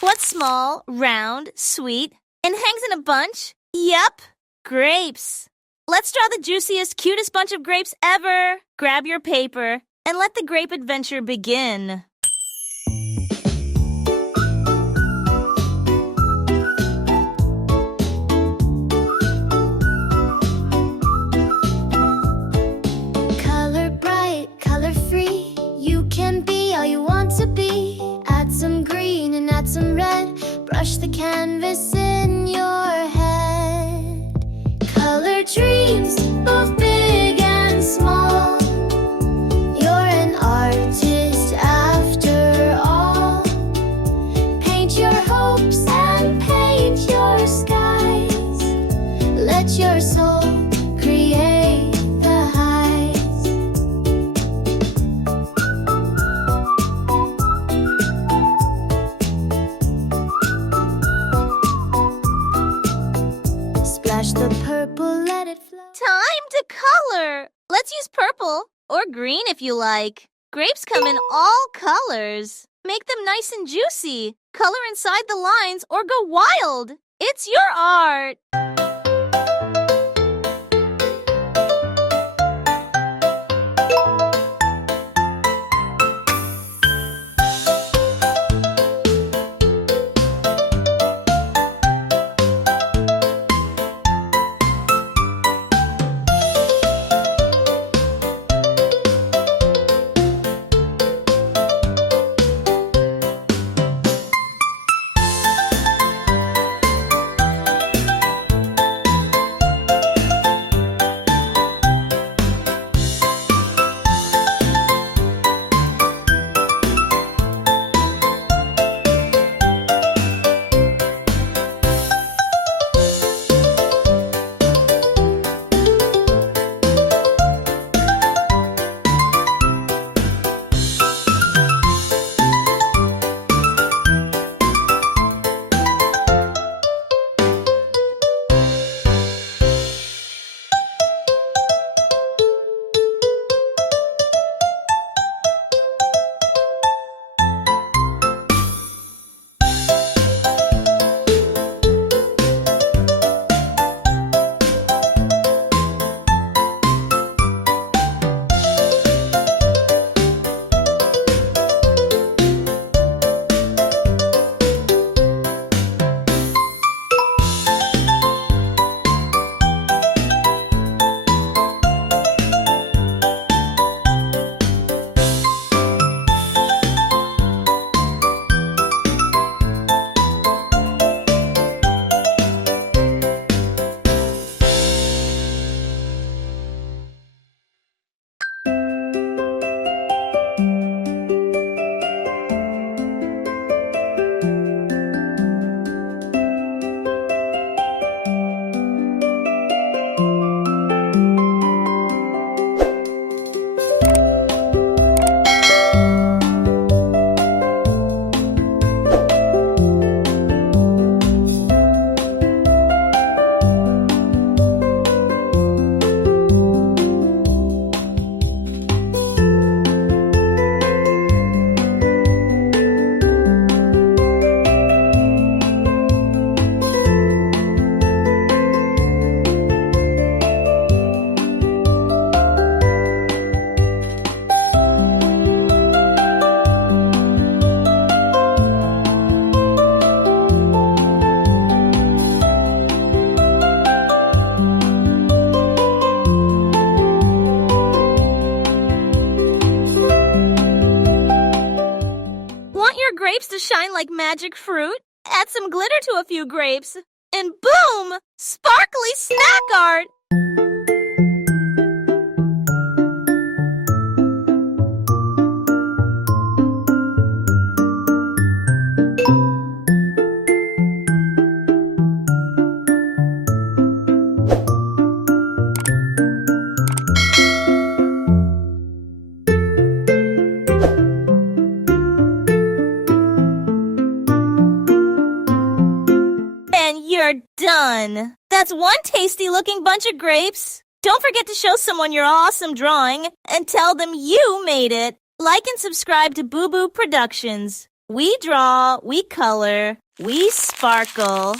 What's small, round, sweet, and hangs in a bunch? Yep, grapes. Let's draw the juiciest, cutest bunch of grapes ever. Grab your paper and let the grape adventure begin. Color bright, color free. You can be all you want to be. Add some green and add some red. Brush the canvas in your head. Color dreams, both big and small. You're an artist after all. Paint your hopes and paint your skies. Let your soul create the highs. Splash the purple, let it flow. Time to color. Let's use purple or green if you like. Grapes come in all colors. Make them nice and juicy. Color inside the lines or go wild. It's your art. Grapes to shine like magic fruit? Add some glitter to a few grapes, and boom! Sparkly snack art! You're done. That's one tasty-looking bunch of grapes. Don't forget to show someone your awesome drawing and tell them you made it. Like and subscribe to BooBoo Productions. We draw, we color, we sparkle.